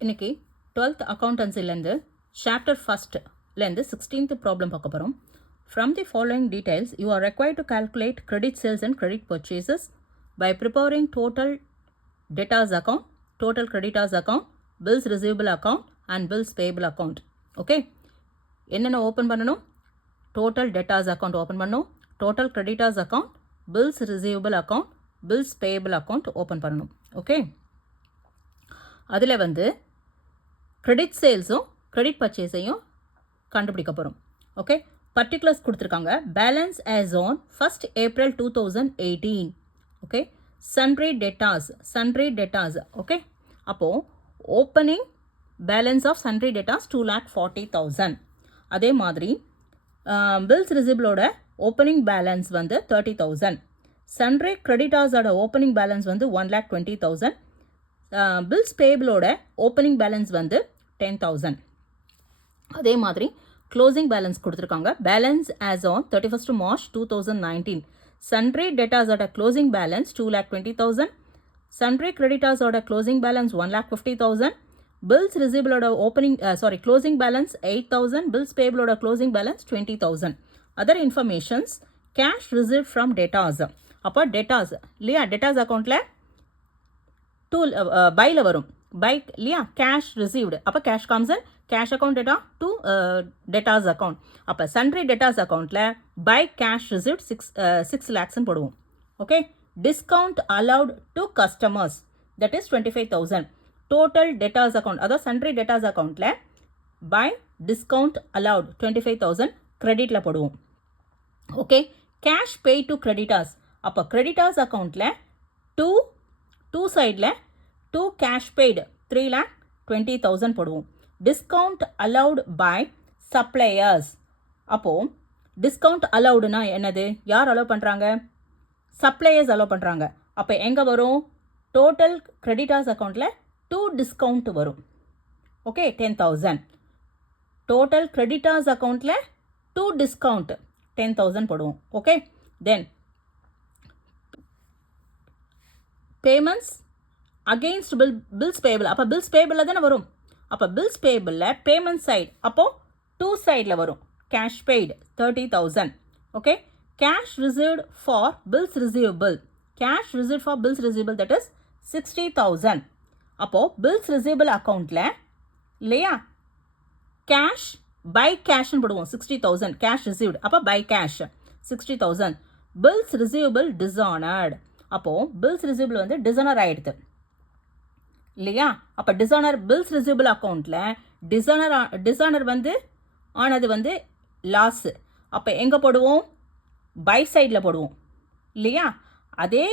இன்னைக்கு 12th அக்கௌண்டன்சிலேருந்து chapter ஃபஸ்ட்லேருந்து 16th problem பார்க்க போகிறோம். From the following details, you are required to calculate credit sales and credit purchases by preparing total debtors account, total creditors account, bills receivable account and bills payable account. Okay? என்னென்ன open பண்ணணும்? Total debtors account open பண்ணணும், total creditors account, bills receivable account, bills payable account open பண்ணணும். Okay, அதில் வந்து credit சேல்ஸும் credit பர்ச்சேஸையும் கண்டுபிடிக்க போகிறோம். ஓகே, பர்டிகுலர்ஸ் கொடுத்துருக்காங்க. Balance as on 1st April 2018. Okay, sundry debtors. Okay, அப்போது opening balance of sundry debtors 2,40,000. அதே மாதிரி பில்ஸ் ரிசிபிளோட ஓப்பனிங் பேலன்ஸ் வந்து 30,000. சன்ட்ரி கிரெடிட்டாஸோட ஓப்பனிங் பேலன்ஸ் வந்து 1,20,000. பில்ஸ் பேபிளோட ஓப்பனிங் பேலன்ஸ் வந்து 10,000. அதே மாதிரி க்ளோசிங் பேலன்ஸ் கொடுத்துருக்காங்க. Balance as on 31st March 2019. Sundry டெட்டாஸோட க்ளோசிங் பேலன்ஸ் 2,20,000. சன்ட்ரி கிரெடிட்டாஸோட க்ளோசிங் பேலன்ஸ் 1,50,000. பில்ஸ் ரிசிபிளோட க்ளோசிங் பேலன்ஸ் 8,000. பில்ஸ் பேபிளோட closing balance 20,000. Other informations cash receive from debtors. அப்போ டெட்டாஸ் இல்லையா, டெட்டாஸ் அக்கௌண்ட்டில் பையில் வரும், பை இல்லையா, கேஷ் ரிசீவ்டு. அப்போ cash comes in cash account data to debtors account. அப்போ சன்ட்ரி டெட்டாஸ் அக்கௌண்ட்டில் பை கேஷ் ரிசீவ்ட் 6 lakhs போடுவோம். Okay, discount allowed to customers that is 25,000. Total debtors account, அதாவது சன்ட்ரி டெட்டாஸ் அக்கௌண்ட்டில் பை டிஸ்கவுண்ட் அலவுட் 25,000 கிரெடிட்டில் போடுவோம். Okay, cash pay to creditors. அப்போ creditors அக்கௌண்ட்டில் to சைடில் 2 கேஷ் பெய்டு 3,20,000 போடுவோம். Discount allowed by suppliers. அப்போது டிஸ்கவுண்ட் அலவுடுனா என்னது, யார் அலோவ் பண்ணுறாங்க? சப்ளையர்ஸ் அலோவ் பண்ணுறாங்க. அப்போ எங்கே வரும்? டோட்டல் கிரெடிட்டாஸ் அக்கௌண்ட்டில் 2 டிஸ்கவுண்ட் வரும். ஓகே, 10,000. டோட்டல் கிரெடிட்டாஸ் அக்கௌண்ட்டில் 2 டிஸ்கவுண்ட் 10,000 போடுவோம். ஓகே, தென் பேமெண்ட்ஸ் அகெயின்ஸ்ட் பில்ஸ் பேபிள். அப்போ பில்ஸ் பேபிளில் தானே வரும். அப்போ பில்ஸ் பேபிளில் பேமெண்ட் சைடு அப்போது 2 சைடில் வரும். Cash paid 30,000. Okay, cash received for bills receivable. Cash receive for bills receivable that is 60,000. அப்போது பில்ஸ் ரிசீவபிள் அக்கௌண்ட்டில் இல்லையா, கேஷ் பை கேஷ்னு போடுவோம். 60,000 கேஷ் ரிசீவ்டு. அப்போ by cash 60,000. Bills receivable dishonoured. அப்போது பில்ஸ் ரிசீவபிள் வந்து டிஸானர் ஆகிடுது இல்லையா. அப்போ டிஸானர் பில்ஸ் ரிசீவபிள் அக்கௌண்ட்டில் டிஸானர் வந்து ஆனது வந்து லாஸு. அப்போ எங்கே போடுவோம்? பை சைடில் போடுவோம் இல்லையா. அதே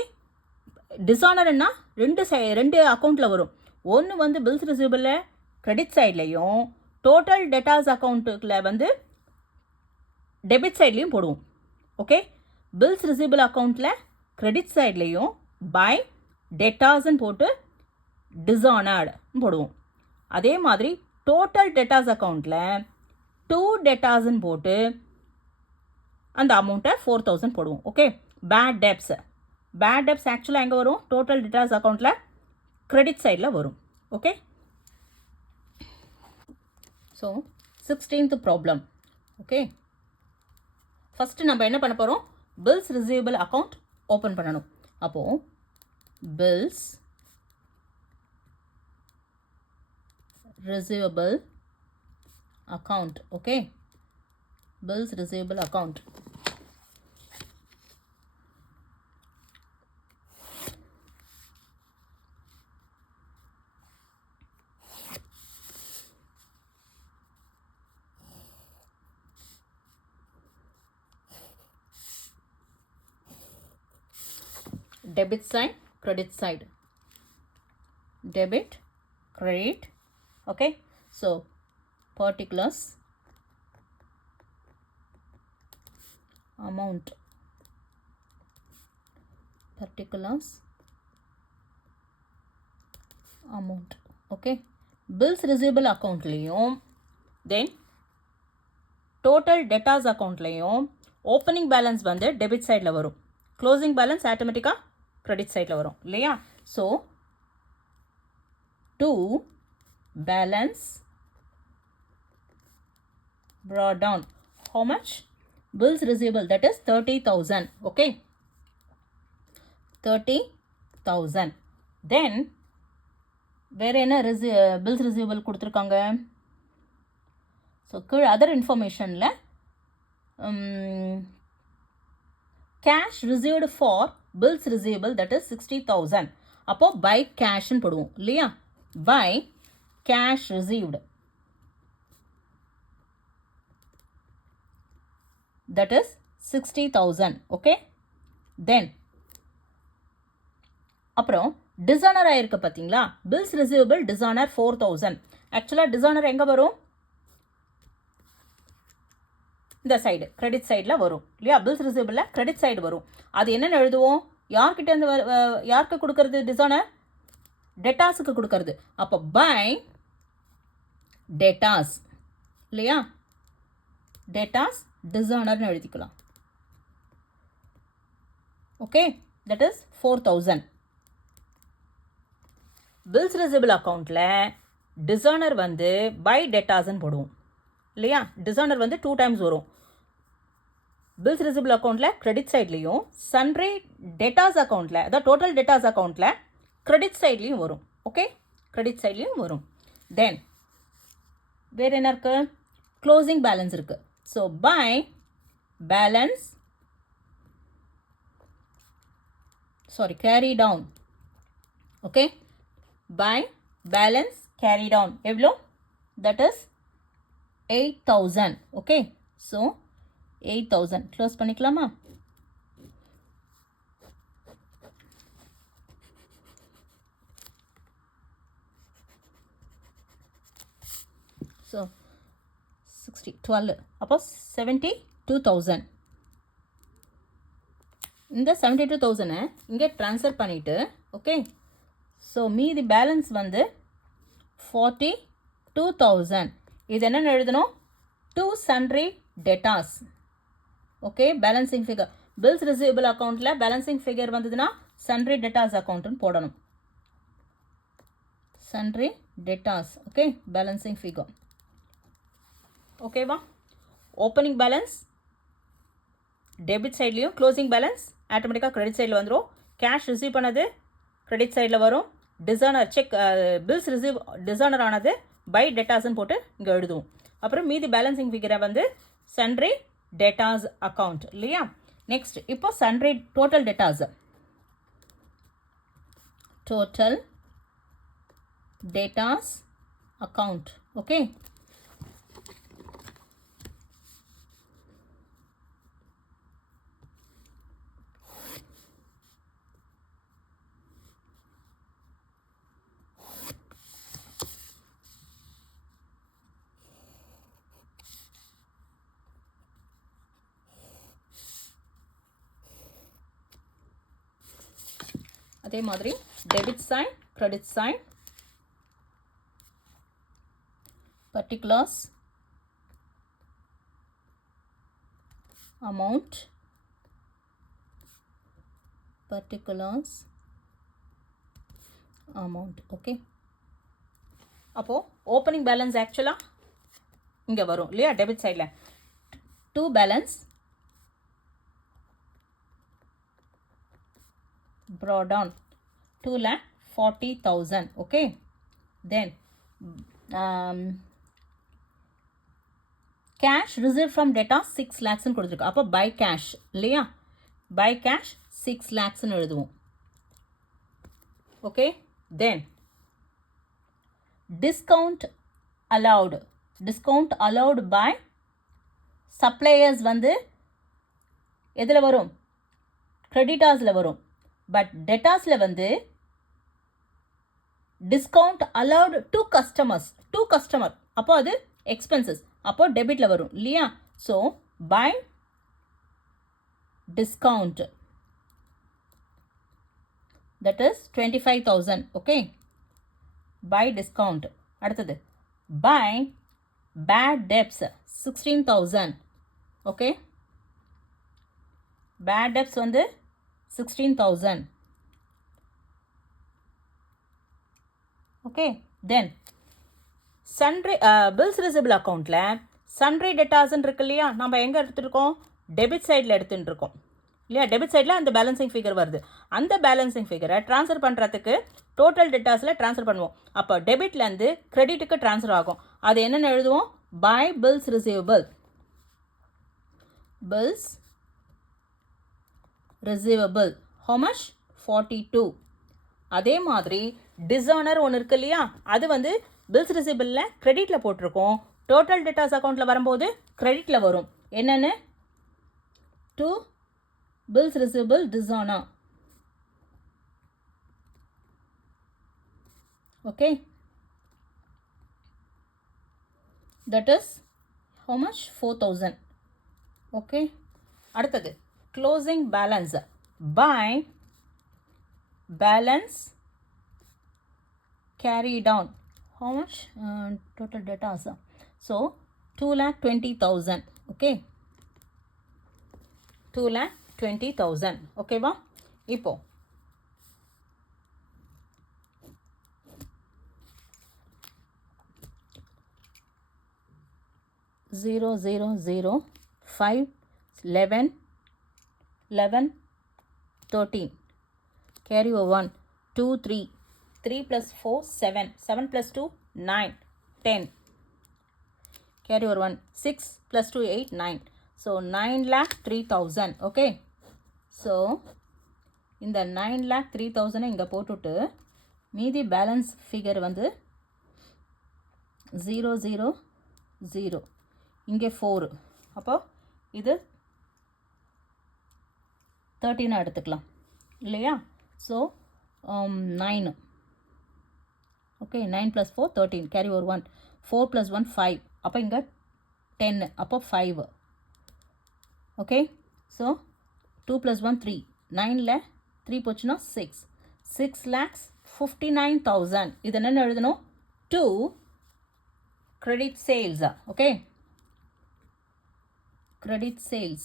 டிஸானர்னா ரெண்டு அக்கௌண்ட்டில் வரும். ஒன்று வந்து பில்ஸ் ரிசீவபிளில் கிரெடிட் சைட்லேயும் டோட்டல் டெட்டாஸ் அக்கௌண்ட்டுக்குள்ள வந்து டெபிட் சைட்லேயும் போடுவோம். ஓகே, பில்ஸ் ரிசீவபிள் அக்கௌண்ட்டில் கிரெடிட் சைட்லேயும் பை டெட்டாஸ்ன்னு போட்டு டிஸானர்டு போடுவோம். அதே மாதிரி டோட்டல் டெட்டாஸ் அக்கௌண்ட்டில் 2 டெட்டாஸ்ன்னு போட்டு அந்த அமௌண்ட்டை 4,000 போடுவோம். ஓகே, பேட் டெப்ஸ் ஆக்சுவலாக எங்கே வரும்? டோட்டல் டெட்டாஸ் அக்கௌண்ட்டில் கிரெடிட் சைடில் வரும். Okay, so 16th problem. Okay, first நம்ம என்ன பண்ண போகிறோம்? பில்ஸ் ரிசீவபிள் அக்கௌண்ட் ஓப்பன் பண்ணணும். அப்போது bills receivable account. Okay, bills receivable account. Debit side, credit side. Debit, credit. Okay, so particulars, amount, okay. Bills receivable accountலையும் then total debtors accountலையும் opening balance வந்து debit sideல வரும், closing balance automatically credit sideல வரும் இல்லையா. So to balance brought down. How much? Bills receivable, that is 30,000. Okay, 30,000. Then வேறு என்ன bills receivable கொடுத்துருக்காங்க? So கீழே other இன்ஃபர்மேஷனில் cash received for bills receivable, that is 60,000. அப்போ by cashன்னு போடுவோம் இல்லையா? by cash received, that is 60,000. okay, then அப்புறம் டிசானர் ஆயிருக்கு பார்த்தீங்களா? Bills receivable டிசானர் 4,000. ஆக்சுவலாக டிசானர் எங்கே வரும்? இந்த சைடு கிரெடிட் சைடில் வரும் இல்லையா? பில்ஸ் ரிசீவபிளில் கிரெடிட் சைடு வரும். அது என்னென்னு எழுதுவோம்? யார்கிட்டேருந்து யாருக்கு கொடுக்கறது? டிசானர் டெட்டாஸுக்கு கொடுக்கறது. அப்போ பை டெட்டாஸ் இல்லையா? டெட்டாஸ் டிசானர்னு எழுதிக்கலாம். Okay, that is 4,000. Bills receivable அக்கௌண்ட்டில் டிசானர் வந்து பை டெட்டாஸ்ன்னு போடுவோம் இல்லையா? டிசானர் வந்து 2 times வரும். பில்ஸ் ரிசீவபிள் அக்கௌண்ட்டில் கிரெடிட் சைட்லேயும், சன்ரே டெட்டாஸ் அக்கௌண்ட்டில், அதாவது டோட்டல் டெட்டாஸ் அக்கௌண்ட்டில் கிரெடிட் சைட்லேயும் வரும். ஓகே, கிரெடிட் சைட்லேயும் வரும். தென் வேறு என்ன இருக்குது? க்ளோசிங் பேலன்ஸ் இருக்குது. So by balance, sorry, carry down. Okay, by balance carry down எவ்வளோ? that is 8,000. okay, so 8,000 close பண்ணிக்கலாமா? ஸோ 60 12 அப்போ 72,000. இந்த 72,000 இங்கே ட்ரான்ஸ்ஃபர் பண்ணிவிட்டு, ஓகே, ஸோ மீதி பேலன்ஸ் வந்து 42,000. இது என்னென்னு எழுதணும்? To sundry debtors. Okay, balancing figure. Bills receivable அக்கௌண்ட்டில் பேலன்சிங் ஃபிகர் வந்ததுன்னா சன்ட்ரி டெட்டாஸ் அக்கௌண்ட்டுன்னு போடணும். Sundry debtors. Okay, balancing figure. ஓகேவா? ஓப்பனிங் பேலன்ஸ் டெபிட் சைட்லேயும், க்ளோசிங் பேலன்ஸ் ஆட்டோமேட்டிக்காக கிரெடிட் சைடில் வந்துடும். கேஷ் ரிசீவ் பண்ணது கிரெடிட் சைடில் வரும். Dishonour cheque bills receive dishonour ஆனது பை டெட்டாஸ்ன்னு போட்டு இங்கே எழுதுவோம். அப்புறம் மீதி பேலன்சிங் ஃபிகரை வந்து சன்ட்ரி டெட்டாஸ் அக்கௌண்ட் இல்லையா? நெக்ஸ்ட் இப்போ sundry total debtors, total debtors account. Okay, அதே மாதிரி debit sign, credit sign, particulars, amount, particulars, amount. Okay, அப்போது ஓப்பனிங் பேலன்ஸ் ஆக்சுவலாக இங்கே வரும் இல்லையா? டெபிட் சைடில் to balance brought down 2,40,000. okay, then cash received from debtors 6 lakhs ன்னு கொடுத்துருக்கு. அப்போ by cash இல்லையா? by cash 6 lakhs ன்னு எழுதுவோம். okay, then discount allowed by suppliers வந்து எதில் வரும்? கிரெடிட்டாஸில் வரும். பட் டெட்டாஸில் வந்து டிஸ்கவுண்ட் அலவுட் டு கஸ்டமர். அப்போ அது எக்ஸ்பென்சஸ், அப்போ டெபிட்டில் வரும் இல்லையா? So by discount, that is 25,000. Okay, by discount. அடுத்தது by bad debts 16,000. Okay, bad debts வந்து 16,000. okay, then sundry bills receivable அக்கௌண்ட்டில் சன்ட்ரி டெட்டாஸ்ன்னு இருக்கு இல்லையா, நம்ம எங்கே எடுத்துகிட்ருக்கோம், டெபிட் சைடில் எடுத்துகிட்டு இருக்கோம் இல்லையா. டெபிட் சைடில் அந்த பேலன்சிங் ஃபிகர் வருது. அந்த பேலன்சிங் ஃபிகரை ட்ரான்ஸ்ஃபர் பண்ணுறதுக்கு டோட்டல் டெட்டாஸில் ட்ரான்ஸ்ஃபர் பண்ணுவோம். அப்போ டெபிட்லேருந்து கிரெடிட்டுக்கு ட்ரான்ஸ்ஃபர் ஆகும். அது என்னென்னு எழுதுவோம், by bills receivable. Bills receivable how much 42. அதே மாதிரி டிசர்னர் ஒன்று இருக்கு இல்லையா, அது வந்து பில்ஸ் ரிசீவபிளில் கிரெடிட்டில் போட்டிருக்கோம். டோட்டல் டெட்டாஸ் அக்கௌண்ட்டில் வரும்போது கிரெடிட்டில் வரும். என்னென்னு, to bills receivable dishonour. Okay, that is how much 4000. Okay, அடுத்தது closing balance by balance carry down. How much total data? So 2,20,000. okay, 2,20,000. okay வா. இப்போ 0 0 0 5 11 11 13 carry over 1 2 3 3 plus 4 7 7 plus 2 9 10 carry over 1 6 plus 2 8 9. so 9,03,000. okay, so இந்த 9,03,000 இங்கே போட்டுட்டு மீதி balance figure வந்து 0 0 0 இங்கே 4. அப்போ இது 13 எடுத்துக்கலாம் இல்லையா. ஸோ 9. ஓகே, 9 + 4 13 கேரி ஒரு 1 4 + 1 5. அப்போ இங்கே 10. அப்போ 5. Okay, so 2 + 1 3. 9ல் 3 போச்சுன்னா 6. 6,59,000. இது என்னென்னு எழுதணும், 2 credit sales. Okay, credit sales.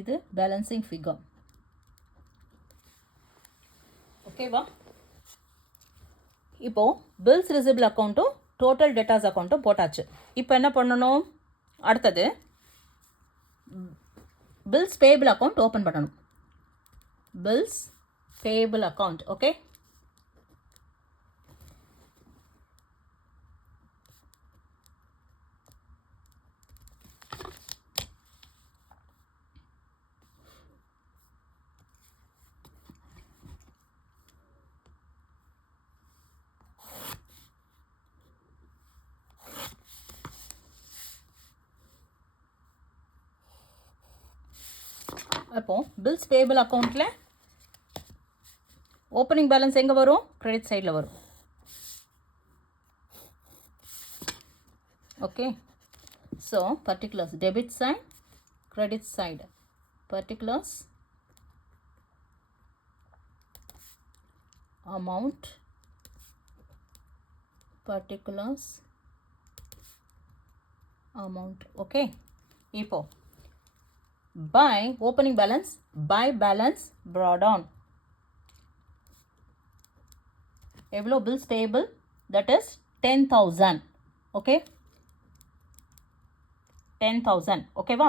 இது பேலன்சிங் ஃபிகர். ஓகேவா. இப்போ பில்ஸ் ரிசிபிள் அக்கௌண்ட்டும் டோட்டல் டெட்டாஸ் அக்கௌண்ட்டும் போட்டாச்சு. இப்போ என்ன பண்ணணும், அடுத்தது பில்ஸ் பேபிள் அக்கௌண்ட் ஓப்பன் பண்ணணும். Bills payable account. ஓகே, அப்போ பில்ஸ் பேபிள் அக்கௌண்ட்டில் ஓப்பனிங் பேலன்ஸ் எங்கே வரும், கிரெடிட் சைடில் வரும். Okay, so particulars debit side, credit side. Particulars amount, particulars amount. okay, இப்போ by opening balance, by balance brought down. எவ்வளோ bills payable, that is 10,000. okay, 10,000. ஓகேவா.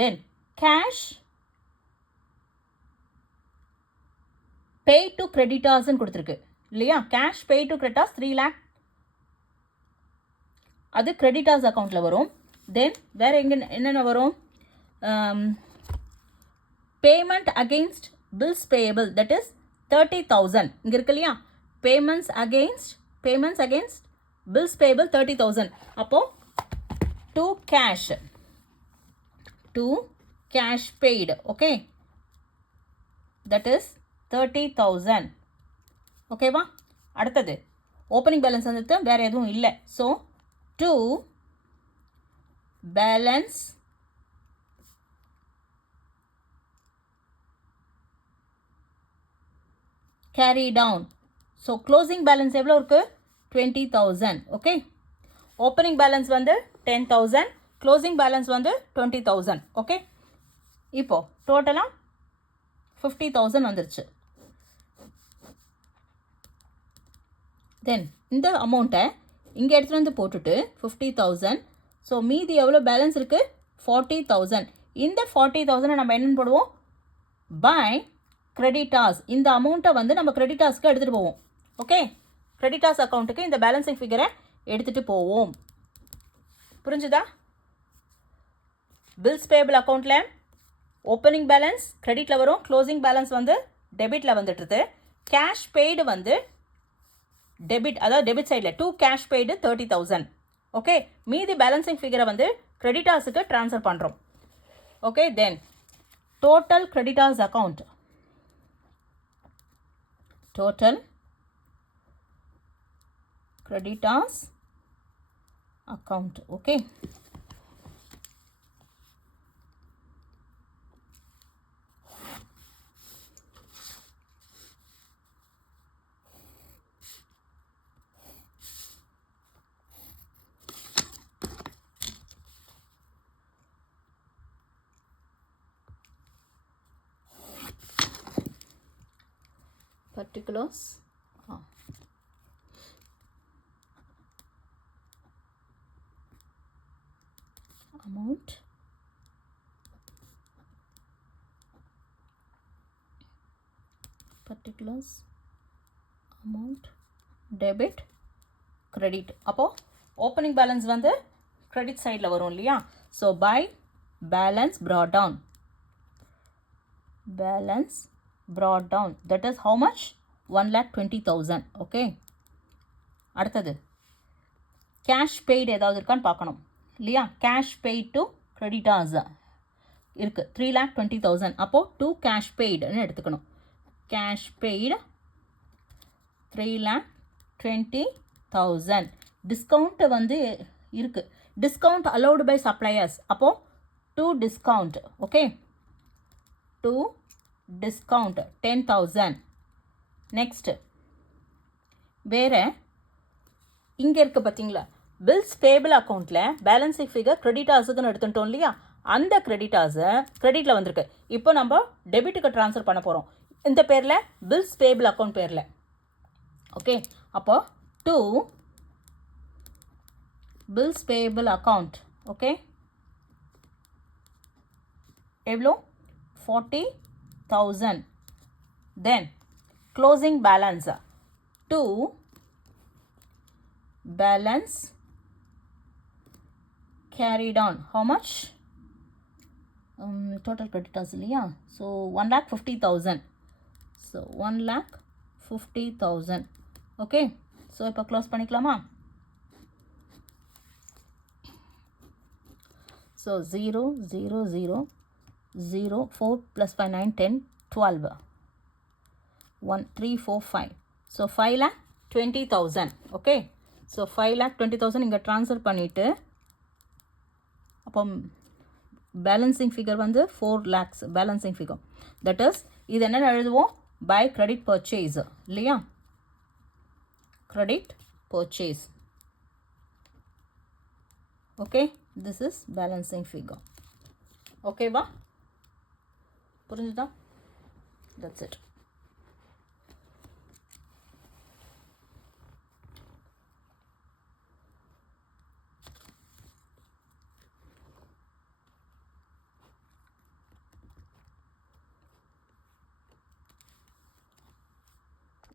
then cash pay to creditors கொடுத்துருக்கு இல்லையா. cash pay to creditors 3 lakh, அது creditors அக்கௌண்ட்டில் வரும். then வேறு எங்கே என்னென்ன வரும், payment against bills payable, that is 30,000. இங்கே இருக்கு இல்லையா, payments against bills payable 30,000. அப்போ to cash paid. okay, that is 30,000. ஓகேவா. அடுத்தது ஓப்பனிங் பேலன்ஸ் வந்துட்டு வேறு எதுவும் இல்லை. So to balance carry down. So closing balance எவ்வளோ இருக்குது, 20,000. ஓகே, ஓப்பனிங் பேலன்ஸ் வந்து 10,000, க்ளோசிங் பேலன்ஸ் வந்து 20,000. ஓகே, இப்போது டோட்டலாக 50,000 வந்துருச்சு. தென் இந்த அமௌண்ட்டை இங்கே எடுத்துகிட்டு வந்து போட்டுட்டு 50,000. ஸோ மீதி எவ்வளோ பேலன்ஸ் இருக்குது? 40,000. இந்த 40,000 நம்ம என்னென்னு போடுவோம்? By creditors. இந்த அமௌண்ட்டை வந்து நம்ம கிரெடிட்டார்ஸ்க்கு எடுத்துகிட்டு போவோம். ஓகே, கிரெடிட்டார்ஸ் அக்கௌண்ட்டுக்கு இந்த பேலன்சிங் ஃபிகரை எடுத்துகிட்டு போவோம். புரிஞ்சுதா? பில்ஸ் பேபிள் அக்கௌண்ட்டில் ஓப்பனிங் பேலன்ஸ் கிரெடிட்டில் வரும், க்ளோசிங் பேலன்ஸ் வந்து டெபிட்டில் வந்துட்டுருது. கேஷ் பெய்டு வந்து டெபிட், அதாவது டெபிட் சைடில் 2 கேஷ் பெய்டு 30,000. ஓகே, மீதி பேலன்சிங் ஃபிகரை வந்து கிரெடிட்டார்ஸுக்கு ட்ரான்ஸ்ஃபர் பண்ணுறோம். Okay, then total creditors account, total creditors account. Okay, particulars. Amount, particulars, amount, debit, credit. அப்போ ஓப்பனிங் பேலன்ஸ் வந்து credit சைடில் வரும் இல்லையா? So by balance brought down, balance brought down, that is how much? 1,20,000. Okay, அடுத்தது cash paid ஏதாவது இருக்கான்னு பார்க்கணும் இல்லையா? கேஷ் பெய்டு டு கிரெடிட்டார்ஸ் இருக்குது 3,20,000. அப்போது 2 கேஷ் பெய்டுன்னு எடுத்துக்கணும். Cash paid 3,20,000. டிஸ்கவுண்ட்டு வந்து இருக்குது, டிஸ்கவுண்ட் அலோவ்டு பை சப்ளையர்ஸ். அப்போது 2 டிஸ்கவுண்ட். Okay, 2 discount 10,000. நெக்ஸ்ட்டு வேறு இங்கே இருக்குது பார்த்தீங்களா? பில்ஸ் பேபிள் அக்கௌண்ட்டில் பேலன்சிங் ஃபிகர் கிரெடிட்டார்ஸுக்குன்னு எடுத்துட்டோம் இல்லையா? அந்த கிரெடிட்டார்ஸை கிரெடிட்டில் வந்திருக்கு. இப்போ நம்ம டெபிட்டுக்கு ட்ரான்ஸ்ஃபர் பண்ண போகிறோம். இந்த பேரில் பில்ஸ் பேபிள் அக்கௌண்ட் பேரில். ஓகே, அப்போ 2 பில்ஸ் பேபிள் அக்கௌண்ட். ஓகே, எவ்வளோ? 40,000. தென் closing balance 2 balance carried on. How much? Total creditors இல்லையா? So 1,50,000. So 1,50,000. ஓகே, ஸோ இப்போ க்ளோஸ் பண்ணிக்கலாமா? ஸோ 0, 0, 0, 0, 4 + 5, 9, 10, 12, 1, 3, 4, 5. ஸோ 5,20,000. ஓகே, ஸோ 5,20,000 இங்கே ட்ரான்ஸ்ஃபர் பண்ணிவிட்டு அப்போ பேலன்சிங் ஃபிகர் வந்து 4 lakhs balancing figure. That is இது என்னென்னு எழுதுவோம்? பை கிரெடிட் பர்ச்சேஸ் இல்லையா? Credit purchase. Okay, this is balancing figure. ஓகேவா? புரிஞ்சுதா? That's it.